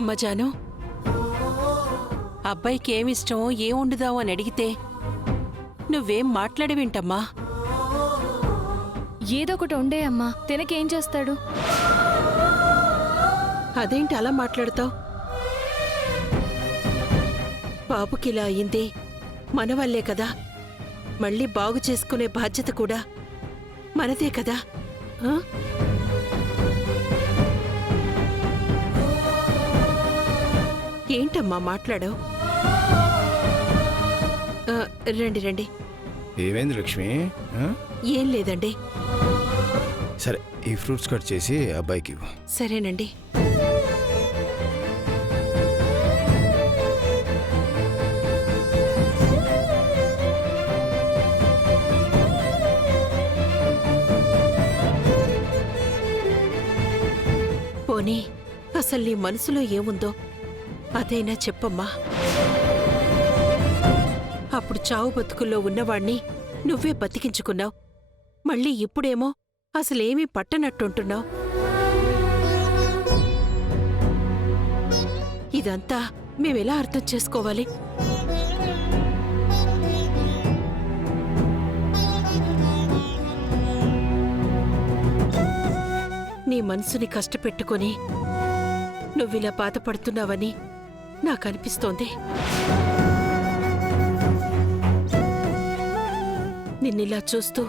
అమ్మ జాను, అబ్బాయికి ఏమిష్టమో ఏం వండుదావు అని అడిగితే నువ్వేం మాట్లాడవేంటమ్మా? ఏదో ఒకటి ఉండే అమ్మా, తినకేం చేస్తాడు? అదేంటి అలా మాట్లాడతావు? బాబుకిలా అయింది మన వల్లే కదా. మళ్ళీ బాగు చేసుకునే బాధ్యత కూడా మనదే కదా. ఆ? ఏంటమ్మా మాట్లాడావు? రండి రండి. ఏమైంది లక్ష్మి? ఏం లేదండి. సరే, ఈ ఫ్రూట్స్ కట్ చేసి అబ్బాయికి ఇవ్వు. సరేనండి. పోనీ అసలు నీ మనసులో ఏముందో అదైనా చెప్పమ్మా. అప్పుడు చావు బతుకుల్లో ఉన్నవాణ్ణి నువ్వే బతికించుకున్నావు. మళ్ళీ ఇప్పుడేమో అసలేమీ పట్టనట్టుంటున్నావు. ఇదంతా మేమెలా అర్థం చేసుకోవాలి? నీ మనసుని కష్టపెట్టుకొని నువ్విలా బాధపడుతున్నావని నాకనిపిస్తోంది. నిన్నిలా చూస్తూ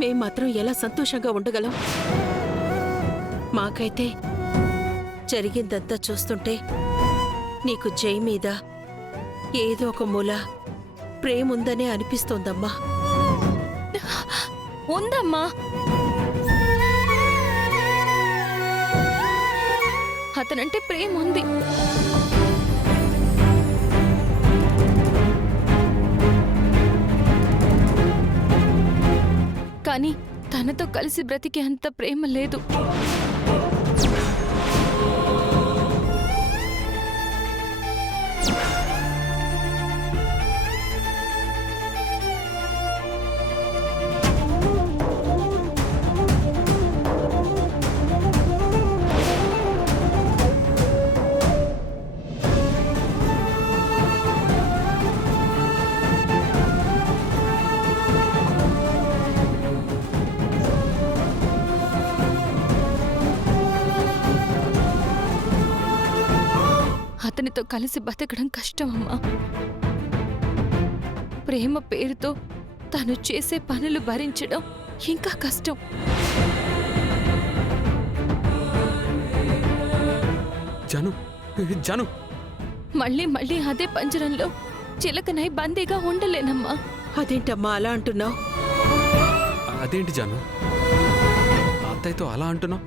మేం మాత్రం ఎలా సంతోషంగా ఉండగలం? మాకైతే జరిగిందంతా చూస్తుంటే నీకు జై మీద ఏదో ఒక మూల ప్రేముందనే అనిపిస్తోందమ్మా. ఉందమ్మా, అతనంటే ప్రేమ ఉంది. కానీ తనతో కలిసి బ్రతికే అంత ప్రేమ లేదు. అతనితో కలిసి బతకడం కష్టం అమ్మా. ప్రేమ పేరుతో తను చేసే పనులు భరించడం ఇంకా కష్టం. జాను, జాను, మళ్ళీ మళ్ళీ అదే పంజరంలో చిలకనై బందీగా ఉండలేనమ్మా. అదేంటమ్మా అలా అంటున్నావు? అదేంటి జాను, అత్తయ్యతో అలా అంటున్నావు?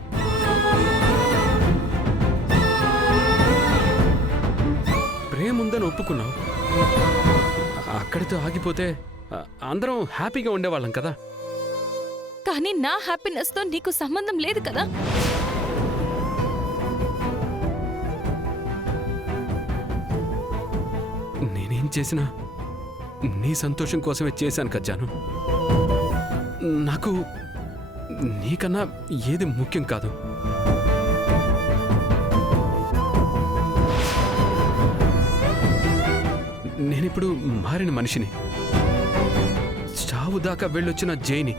ప్రేముందని ఒప్పుకున్నావు. అక్కడితో ఆగిపోతే అందరం హ్యాపీగా ఉండేవాళ్ళం కదా. కానీ నా హ్యాపీనెస్తో నీకు సంబంధం లేదు కదా. నేనేం చేసినా నీ సంతోషం కోసమే చేశాను కదా జాను. నాకు నీకన్నా ఏది ముఖ్యం కాదు. నేనిప్పుడు మారిన మనిషిని, చావు దాకా వెళ్ళొచ్చిన జైని.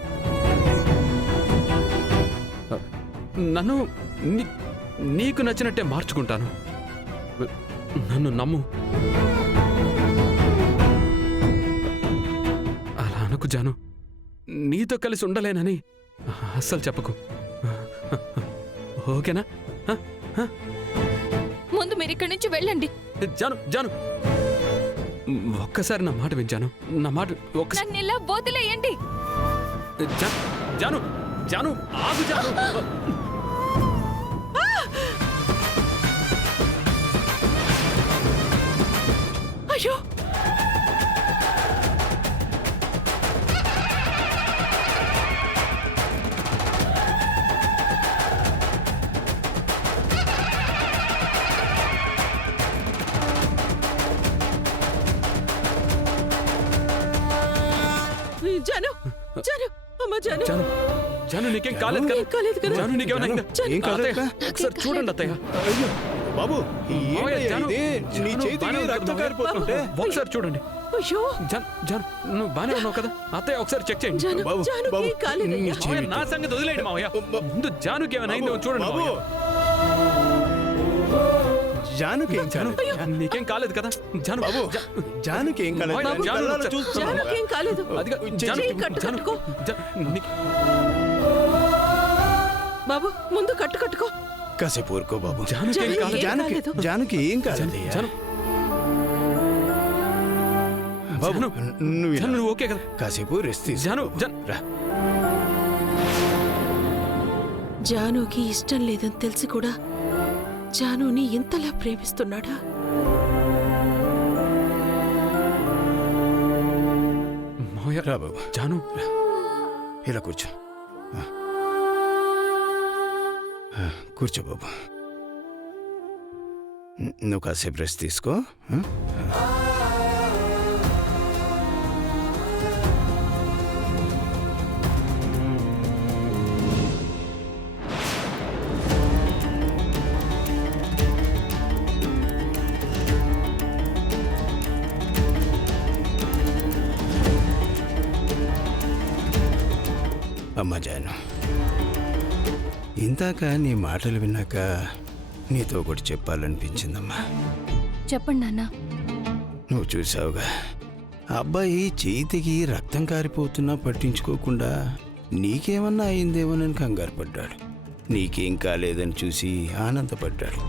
నన్ను నీకు నచ్చినట్టే మార్చుకుంటాను. నన్ను నమ్ము. అలా అనకు జాను. నీతో కలిసి ఉండలేనని అస్సలు చెప్పకు, ఓకేనా? ముందు మీరు ఇక్కడి నుంచి వెళ్ళండి. జాను, జాను, ఒక్కసారి నా మాట వించాను. నా మాట ఒక్కసారి. నన్ను ఇలా వదిలేయండి. జాను, జాను, ఆగు జాను. అయ్యో, జాను, జాను, అమ్మ జాను. జాను, జాను, నీకేం కాలేదు కదా? కాలేదు కదా? జాను, నీకేమైనా ఏం కాలేదు? ఒకసారి చూడండి అత్తయ్య. అయ్యో బాబు మావయ్య, ఏంటయ్యా జాను, ఇది? నీ జాను, చేతికి బానే ఉంది రక్తం మావయ్య. కారిపోతుంటే ఒకసారి చూడండి. అయ్యో జాను నువ్వు బానే ఉన్నావు కదా? అత్తయ్య ఒకసారి చెక్ చేయండి. జాను బాబు, జానుకి బాబు, కాలేదయ్యా. మావయ్య, నా సంగతి వదిలేయండి మావయ్య. ముందు జానుకి ఏమైనా అయిందో చూడండి బాబు మావయ్య. జానుకి ఏం జాను కాలేదు నీకేం కాలేదు కదా? జాను బాబు జానుకి ఏం కాలేదు బాబు, జాను కళ్ళారా ఒకసారి- చూస్తున్నావా? జానుకి ఏం కాలేదు. అదిగా జాను చెయ్యి కట్టుకో. బాబు ముందు కట్టుకో. కాసేపు ఊరుకో బాబు. జానుకి ఏం జాను- కాలేదు. జానుకి కాలేదు. జానుకి ఏం కాలేదయ్యా. జాను బాబు జాను, నువ్వు ఇలా జాను నువ్వు ఓకే కదా? కాసేపు రెస్ట్ తీసుకో జాను బాబు. జాను రా. జానుకి ఇష్టం లేదని తెలిసి కూడా జానుని ఇంతలా ప్రేమిస్తున్నాడా? మావయ్య, రా బాబు జాను ఇలా కూర్చో. ఆ. ఆ, కూర్చో బాబు. నువ్వు కాసేపు రెస్ట్ తీసుకో. ఆ? అమ్మా జాను, ఇందాక నీ మాటలు విన్నాక నీతో ఒకటి చెప్పాలనిపించిందమ్మా. చెప్పండి నాన్న. నువ్వు చూసావుగా, అబ్బాయి చేతికి రక్తం కారిపోతున్నా పట్టించుకోకుండా నీకేమన్నా అయిందేమోనని కంగారు పడ్డాడు. నీకేం కాలేదని చూసి ఆనందపడ్డాడు.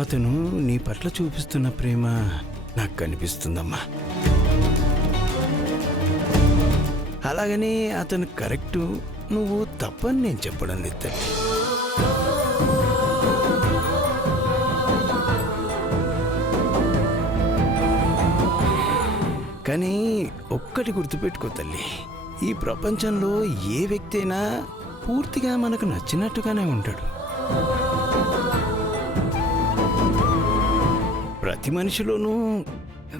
అతను నీ పట్ల చూపిస్తున్న ప్రేమ నాకు కనిపిస్తుందమ్మా. అలాగని అతను కరెక్టు, నువ్వు తప్పని నేను చెప్పడం లేదు తల్లి. కానీ ఒక్కటి గుర్తుపెట్టుకో తల్లి, ఈ ప్రపంచంలో ఏ వ్యక్తి అయినా పూర్తిగా మనకు నచ్చినట్టుగానే ఉంటాడు. ప్రతి మనిషిలోనూ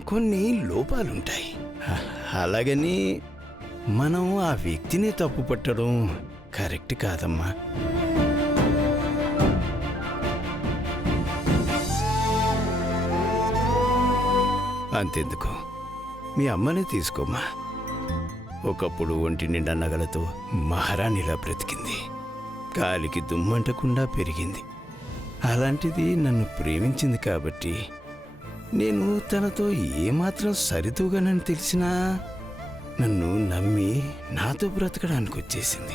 కొన్ని లోపాలుంటాయి. అలాగని మనం ఆ వ్యక్తిని తప్పు పట్టడం కరెక్ట్ కాదమ్మా. అంతెందుకు, మీ అమ్మని తీసుకోమ్మా. ఒకప్పుడు ఒంటి నిండా నగలతో మహారాణిలా బ్రతికింది. కాలికి దుమ్మంటకుండా పెరిగింది. అలాంటిది నన్ను ప్రేమించింది కాబట్టి నేను తనతో ఏమాత్రం సరితూగానని తెలిసినా నన్ను నమ్మి నాతో బ్రతకడానికి వచ్చేసింది.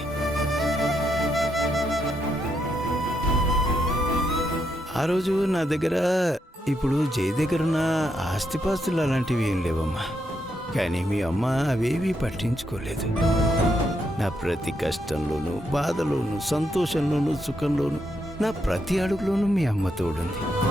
ఆ రోజు నా దగ్గర ఇప్పుడు జై దగ్గరున్న ఆస్తిపాస్తులు అలాంటివి ఏం లేవమ్మా. కానీ మీ అమ్మ అవేవీ పట్టించుకోలేదు. నా ప్రతి కష్టంలోనూ, బాధలోనూ, సంతోషంలోనూ, సుఖంలోనూ, నా ప్రతి అడుగులోనూ మీ అమ్మ తోడుంది.